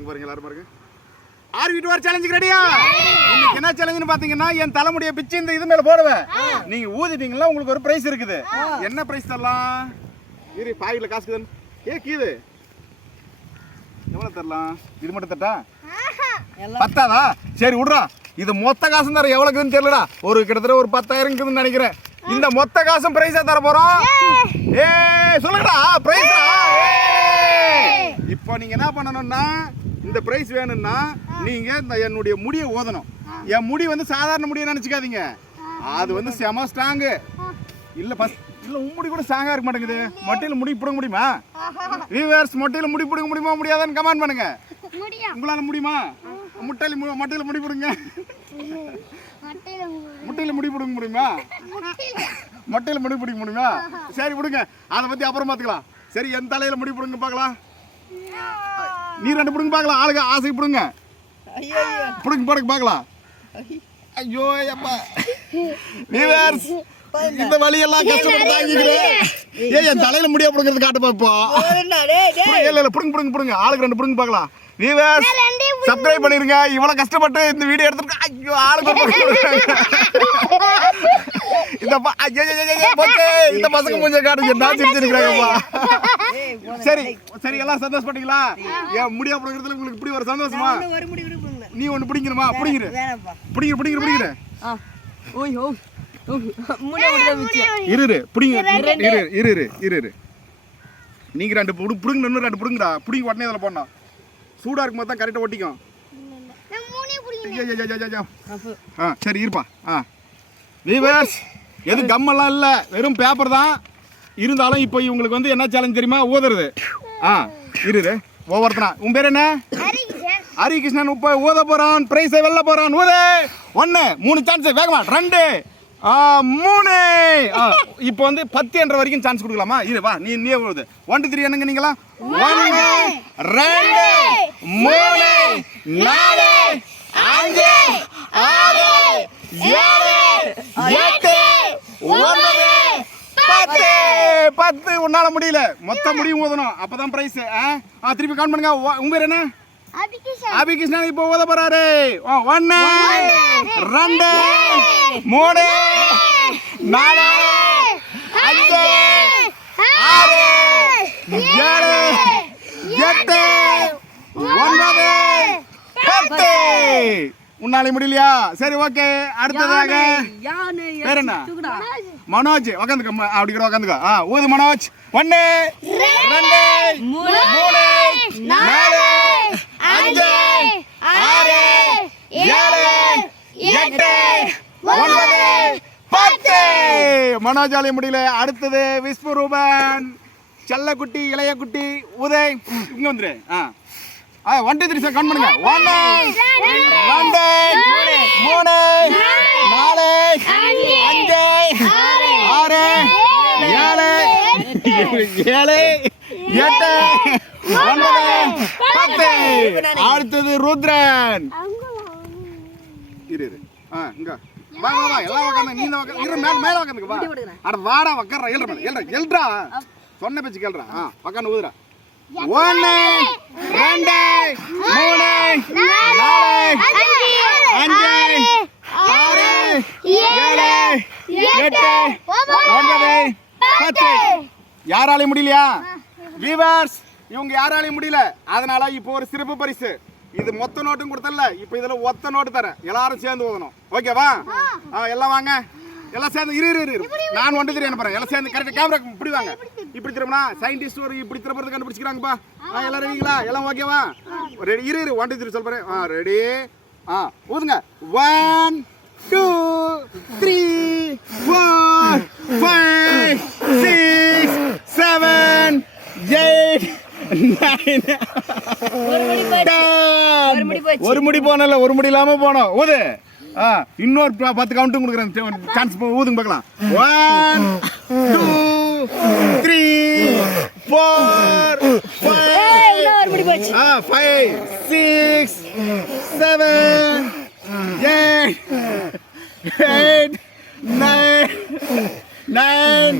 அங்க பாருங்க எல்லாரும் பாருங்க. ஆர் வீட்டு வார் சேலஞ்சுக்கு ரெடியா? இன்னைக்கு என்ன சேலஞ்சுன்னு பாத்தீங்கன்னா என் தலைமுடியை பிச்சு இந்த இது மேல போடுவேன். நீங்க ஊதிட்டீங்களா உங்களுக்கு ஒரு பிரைஸ் இருக்குது. என்ன பிரைஸ் தரலாம்? இரு பாக்கெட்ல காசு இருக்குதுன்னு கீது எவ்வளவு தரலாம்? இது மட்டும் தட்டா பத்தாதா? சரி விடுறா. இது மொத்த காசும் தர எவ்வளவுக்குன்னு தெரியலடா. ஒரு கிட்டத்தட்ட ஒரு 10,000 இருக்குதுன்னு நினைக்கிறேன். இந்த மொத்த காசும் பிரைஸா தர போறோம். ஏ சொல்லுங்கடா பிரைஸ்டா. இப்போ நீங்க என்ன பண்ணணும்னா இந்த பிரைஸ் வேணும்னா நீங்க இந்த என்னுடைய முடியை ஓதணும். என் முடி வந்து சாதாரண முடியை நினைச்சுக்காதீங்க. அது வந்து செம ஸ்ட்ராங்கு. இல்ல இல்ல முடி கூட ஸ்ட்ராங்கா இருக்க மாட்டேங்குது. மொட்டையில முடி பிடுங்க முடியுமா? வியூவர்ஸ் மொட்டையில முடி பிடுங்க முடியுமா முடியாதான்னு கமெண்ட் பண்ணுங்க. உங்களால முடியுமா? மொட்டையில முடி பிடுங்க. முட்டையில முடி பிடுங்க முடியுமா? மொட்டையில முடி பிடிக்க முடியுமா? சரி விடுங்க, அதை பத்தி அப்புறம் பாத்துக்கலாம். சரி என் தலையில முடி பிடுங்க பார்க்கலாம். நீ 2 பிடுங்க பார்க்கலாம். ஆளுங்க ஆசை பிடுங்க. பிடுங்க போடுங்க பார்க்கலாம். ஐயோ அப்பா வியூவர்ஸ் இந்த வழியெல்லாம் கஷ்டப்பட்டு தாங்கிக்கிறேன். என் தலையில முடியா பிடுங்கிறது காட்டு பாப்போம். இல்ல பிடுங்க ஆளுக்கு 2 பிடுங்க பார்க்கலாம். வியூவர்ஸ் சப்ஸ்கிரைப் பண்ணிருங்க. இவ்வளவு கஷ்டப்பட்டு இந்த வீடியோ எடுத்துருக்கேன். ஐயோ ஆளுக்கு இந்த பசங்க கொஞ்சம் காட்டுங்க. நான் சிரிச்சிருக்கிறேன்ப்பா. சரி சரி எல்லாம் சந்தோஷப்பட்டீங்களா? ஏன் முடியா பிடுங்கிறதுல உங்களுக்கு இப்படி ஒரு சந்தோஷமா? நீ ஒண்ணு பிடிக்கணுமா? பிடிக்கிறேன். நீங்க 2 புடுங்க, இன்னும் 2 புடுங்கடா. புடிங்க உடனே இதுல போடணும். சூடா இருக்கும் போது தான் கரெக்டா ஒட்டிக்கும். சரி இருப்பா. வீவர்ஸ் எது கம்மெல்லாம் இல்ல, வெறும் பேப்பர் தான். இருந்தாலும் இப்போ இவங்களுக்கு வந்து என்ன சேலஞ்ச் தெரியுமா? ஊதுறது. இரு ஒவ்வொருத்தனா. உன் பேர் என்ன? ஹரிகிருஷ்ணன். இப்ப ஊத போறான். பிரைஸை வெல்ல போறான். ஊது. 1 3 சான்ஸ் வேகமா. 2 3. இப்போ வந்து 10 என்ற வரைக்கும் சான்ஸ் கொடுக்கலாமா? இரு வா நீ ஊது. 1 2 3 என்னங்க நீங்களா? 1 2 3 4 5 6 7 8 9 10. உன்னால முடியல. மொத்த முடியும் ஊதணும். அப்பதான் பிரைஸ். திருப்பி கவுண்ட் பண்ணுங்க. உங்க பேர் என்ன? அபிகிருஷ்ணன். இப்போ ஊத போறாரு. 1 2 3 4 5 6 7 8 9 10. உன்னாலே முடியலையா? சரி ஓகே. அடுத்ததாக பேர் என்ன? மனோஜ். உக்காந்துக்க. அப்படி கூட உக்காந்துக்க. ஊது மனோஜ். 1 2 3 4 5 6 7 8 9 10. மனோஜாலே முடியல. அடுத்தது விஸ்வரூபன். செல்லக்குட்டி இளைய குட்டி. உதய் இங்க வந்துரு. 1 2 3 கவுண்ட் பண்ணுங்க. 1 2 3 4 5 6 7 7 8 9 10. அடுத்தது ருத்ரன். இரு இங்க வா எல்லாம் உட்காந்து. நீ இரு மேல உட்காந்துக்க. வா அட வாடா உட்கார்றா. எழுறா சொன்ன பேச்சு கேளுடா. உட்காந்து ஊதுறா. 1 2 3 4 5 6 7 8 9 10. யாராலையும் முடியலையா? வீவர்ஸ் இவங்க யாராலையும் முடியல. அதனால இப்போ ஒரு சிறப்பு பரிசு. இது மொத்த நோட்டும் கொடுத்தல. இப்போ இதுல ஒத்த நோட்டு தரேன். எல்லாரும் சேர்ந்து ஓதணும். ஓகேவா? எல்லாம் வாங்க. எல்லாம் சேர்ந்து இரு நான் 1 2 அனுப்புறேன். எல்லாம் சேர்ந்து கரெக்டா கேமரா இப்படி வாங்க. இப்படி திரும்பினா சயின்டிஸ்ட் ஒரு இப்படி திரும்பறது கண்டுபிடிச்சிக்கிறாங்கப்பா. எல்லாரும் இருக்கீங்களா? எல்லாம் ஓகேவா? ரெடி? இரு 1 2 3 சொல்ல போறேன். ரெடி? ஊதுங்க. 1 2 3 4 5 6 7 8 9 ஒரு முடி போனல. ஒரு முடி இல்லாம போனோம். ஊது. இன்னொரு 10 கவுண்ட்டும் கொடுக்குறேன். சான்ஸ் ஊதுங்க பார்க்கலாம். 1 2 3 4 5 6 7 8 9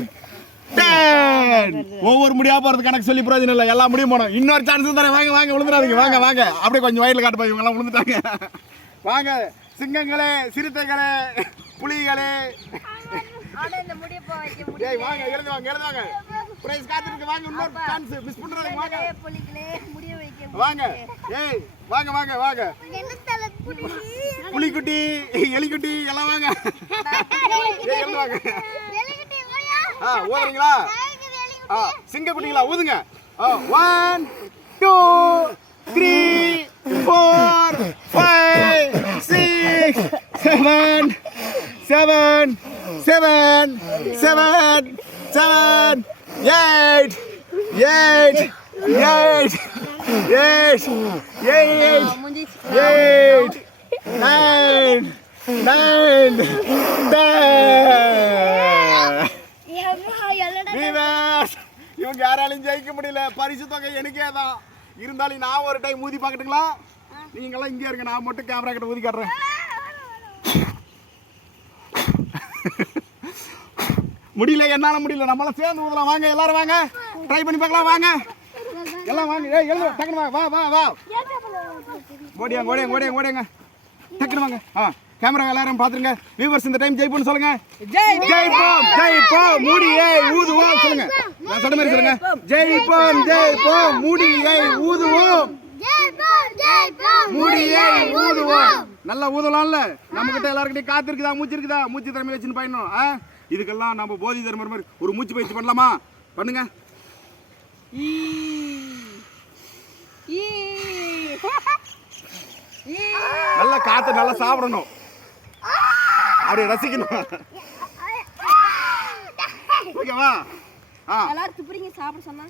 10. 10. ஒவ்வொரு முடியா போறது கணக்கு சொல்லி பிரயோஜனம் இல்லை, எல்லாம் முடியும் போனோம். இன்னொரு சான்ஸ் தரேன், வாங்க வாங்க விழுந்துடாதீங்க, வாங்க வாங்க. அப்படியே கொஞ்சம் வயலில் காட்டு போய் இவங்கெல்லாம் விழுந்துட்டாங்க. வாங்க சிங்கங்களே, சிறுத்தைகளே, புலிகளே, வாங்க எழுதுவாங்க. பிரைஸ் காத்துருக்கு, வாங்க. இன்னொரு சான்ஸ் மிஸ் பண்றாதீங்க, வாங்க வாங்க. ஏய் வாங்க வாங்க வாங்க. புலிக்குட்டி, எலிக்குட்டி எல்லாம் வாங்க. ஏய் எழுதுவாங்க. ஊதுறீங்களா? சிங்கக்குட்டிங்களா? ஊதுங்க. 1 2 3 4 5 6 7 7 7 7 7 8 8 8 8 8 9 9 10. இவங்க யாராலையும் ஜெயிக்க முடியல. பரிசு தொகை எனக்கே தான். இருந்தாலும் நான் ஒரு டைம் ஊதி பார்க்கட்டுங்களா? நீங்களாம் இங்கே இருங்க, நான் மட்டும் கேமரா கிட்ட ஊதி காட்டுறேன். முடியல, என்னால முடியல. நம்மளாம் சேர்ந்து ஊதலாம். வாங்க எல்லாரும் வாங்க, ட்ரை பண்ணி பார்க்கலாம். வாங்க எல்லாம் வாங்க. ஏய் எழுது, டக்குனு வா வா வா. ஓடியாங்க டக்குனு வாங்க. கேமரா எல்லாரும் பாத்துருங்க. வியூவர்ஸ் இந்த டைம் ஜெயிப்போம்னு சொல்லுங்க. ஜெயிப்போம் முடியை ஊதுவோம் சொல்லுங்க. நான் சொன்ன மாதிரி சொல்லுங்க. ஜெயிப்போம் முடியை ஊதுவோம். முடியை ஊதுவோம். நல்லா ஊதலாம்ல. நம்ம கிட்ட எல்லாருக்கிட்டையும் காத்து இருக்குதா, மூச்சு இருக்குதா? மூச்சு திறமை வச்சுன்னு பயணம். இதுக்கெல்லாம் நம்ம போதி தர்மர் மாதிரி ஒரு மூச்சு பயிற்சி பண்ணலாமா? பண்ணுங்க. நல்லா காத்து நல்லா சாப்பிடணும், அப்படியே ரசிக்கணும். ஓகேவா? எல்லாரும் துப்புறீங்க சாப்பிட சொன்னா.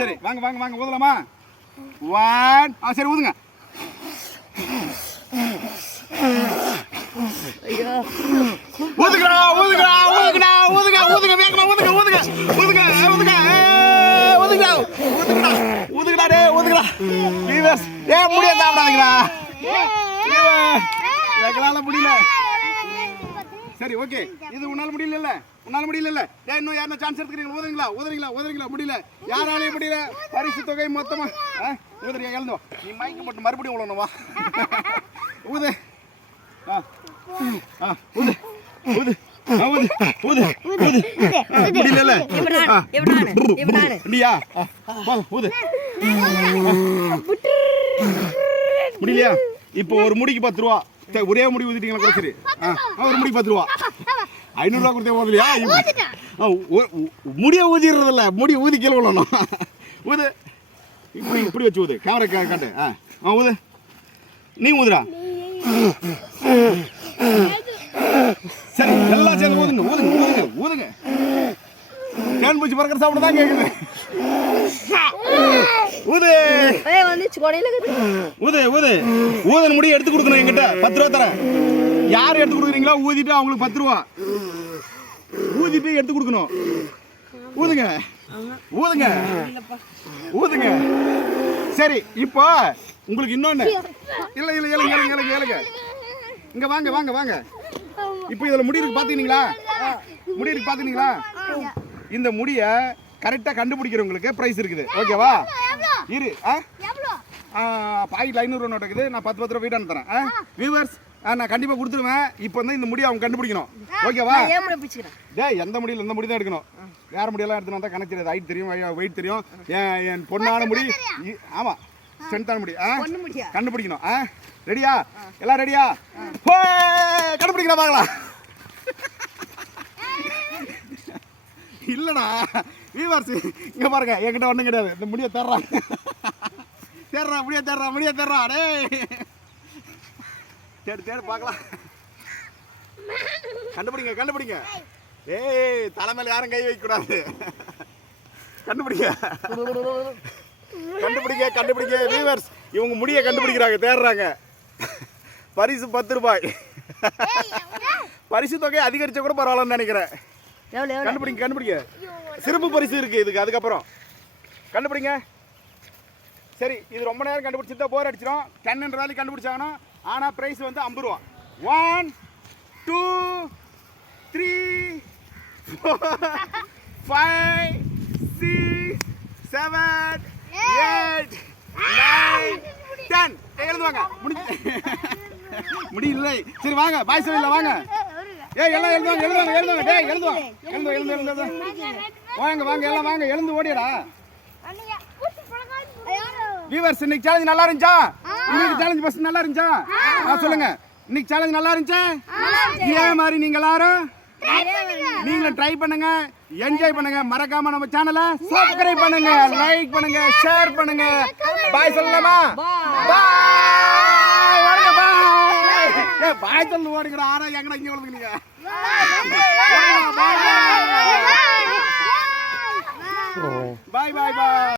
சரி வாங்க வாங்க வாங்க ஊதலாமா? 1 சரி ஊதுங்க. ஐயோ ஊதுங்கடா ஊதுங்கடா ஊதுங்கடா ஊதுங்க ஊதுங்க வேகமா ஊதுங்க ஊதுங்க ஊதுங்க ஊதுங்க ஊதுங்கடா ஊதுங்கடா ஊதுங்கடா டேய் ஊதுங்கடா. வீவர்ஸ் முடிய சாப்பிடாதீங்கடா. எங்களால முடியல. சரி ஓகே, இது உன்னால முடியல. டேய் இன்னும் யாரா சான்ஸ் எடுத்துக்கிறீங்களா? ஊதுறீங்களா? முடியல. யாராலையும் முடியல. பரிசு தொகை மொத்தமா ஊதுறீங்க. எழுந்தோ நீ மைக்கு மட்டும் மறுபடியும் உழணுமா? ஊது. ஊது ஊது ஊது ஊது. முடியல. முடியா? ஊது. முடியலையா? இப்போ ஒரு முடிக்கு 10 ரூபா. ஒரே முடி ஊதிட்டீங்களா கூட சரி. ஒரு முடிக்கு 10 ரூபா. 500 ரூபா கொடுத்தே போதலையா? முடிய ஊதிடுறது இல்லை, முடி ஊதி கீழே விழணும். ஊது. இப்படி வச்சு ஊது. கேமரா காட்டு. ஊது. நீ ஊதுடா. சரி எல்லாம் சேர்ந்து ஊதுங்க ஊதுங்க ஊதுங்க ஊதுங்க. கேன் பூச்சி பறக்கிற சாப்பிட தான் கேட்குது. ஊது ஊது ஊது. ஊதன் முடி எடுத்து கொடுக்கணும். என்கிட்ட 10 ரூபா தரேன். யார் எடுத்து கொடுக்குறீங்களோ ஊதிட்டு அவங்களுக்கு 10 ரூபா ஊதிட்டு எடுத்து கொடுக்கணும். ஊதுங்க ஊதுங்க ஊதுங்க. சரி இப்போ உங்களுக்கு இன்னொன்னு இல்லை இல்லை ஏழுங்க இங்க வாங்க வாங்க வாங்க. இப்போ இதில் முடி இருக்கு பார்த்துக்கிட்டீங்களா? இந்த முடியை கரெக்டாக கண்டுபிடிக்கிறவங்களுக்கு ப்ரைஸ் இருக்குது. ஓகேவா? இரு. பாக்கெட்டில் 500 ரூபா நோட்டு இருக்குது. நான் 10 ரூபா வீட்டானு தரேன். வியூவர்ஸ் நான் கண்டிப்பாக கொடுத்துருவேன். இப்போ வந்து இந்த முடியை அவங்க கண்டுபிடிக்கணும். ஓகேவா? டேய் எந்த முடியல இந்த முடி தான் எடுக்கணும். வேற முடியெல்லாம் எடுத்துன்னு வந்தால் கணக்கு தெரியாது. ஹைட் தெரியும், வெயிட் தெரியும். என் பொண்ணான முடி. ஆமாம் ஸ்ட்ரென்த்தான முடி. கண்டுபிடிக்கணும். ரெடியா? எல்லாம் ரெடியா? கண்டுபிடிக்கலாம் பார்க்கலாம். இல்லடா வியூவர்ஸ் இங்க பாருங்க, என்கிட்ட ஒண்ணும் கிடையாது. இந்த முடிய தேடுறா முடிய தேடுறா. டேய் தேடு பார்க்கலாம். கண்டுபிடிங்க. ஏய் தலைமையில யாரும் கை வைக்க கூடாது. கண்டுபிடிங்க வியூவர்ஸ். இவங்க முடிய கண்டுபிடிக்கிறாங்க, தேடுறாங்க. பரிசு 10 ரூபாய். பரிசு தொகை அதிகரிச்ச கூட பரவாயில்லன்னு நினைக்கிறேன். கண்டுபிடிங்க. சிறப்பு பரிசு இருக்கு இதுக்கு. அதுக்கப்புறம் கண்டுபிடிங்க. சரி இது ரொம்ப நேரம் கண்டுபிடிச்சிருந்தா போர் அடிச்சிடும். 10 ரூபாய்க்கு கண்டுபிடிச்சாங்கன்னா ஆனால் ப்ரைஸ் வந்து 50 ரூபா. 1 2 3 4 5 6 7 8 9 10 எழுதுவாங்க முடியல. சரி வாங்க பாய் சொல்லிடலாம் வாங்க. ஏய் எல்லாம் எழுதுவாங்க டேய் எழுதுவாங்க. வாங்க எல்லாம் வாங்க எழுந்து ஓடிடா. வியூவர்ஸ் இன்னைக்கு சேலஞ்ச் நல்லா இருந்துச்சா? இன்னைக்கு சேலஞ்ச் பஸ் நல்லா இருந்துச்சா? சொல்லுங்க இன்னைக்கு சேலஞ்ச் நல்லா இருந்துச்சா? இதே மாதிரி நீங்க எல்லாரும் நீங்களும் ட்ரை பண்ணுங்க, என்ஜாய் பண்ணுங்க. மறக்காம நம்ம சேனலை சப்ஸ்கிரைப் பண்ணுங்க, லைக் பண்ணுங்க, ஷேர் பண்ணுங்க. பாய் சொல்லலாமா? பாய் வாங்க பாய். ஏய் பாய் சொல்லு ஓடுங்கடா. ஆனா எங்கடா இங்க ஓடுறீங்க? பாய் பாய் பாய்.